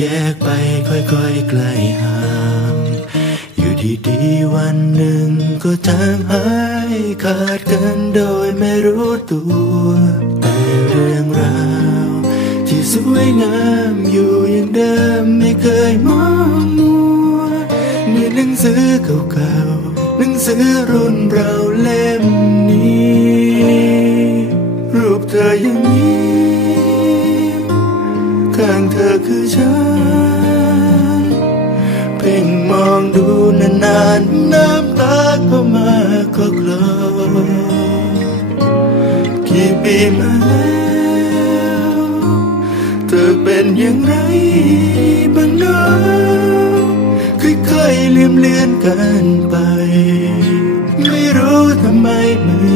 แยกไปค่อยๆไกลห่างอยู่ดีๆวันหนึ่งก็จางหายขาดกันโดยไม่รู้ตัวแต่เรื่องราวที่สวยงามอยู่อย่างเดิมไม่เคยมองมัวในหนังสือเก่าๆหนังสือรุ่นเราเล่มนี้ รูปเธอยังมี พ่งมองดูนานๆน้ำตาก็มาก็กลอกี่ปีมาแล้วเธอเป็นอย่างไรบ้างเนะค่อยๆเลี่ยมเลือนกันไป ไม่รู้ทำไมเหมือน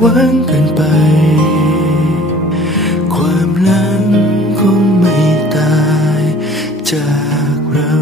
หวังกินไป ความหลังคงไม่ตายจากเรา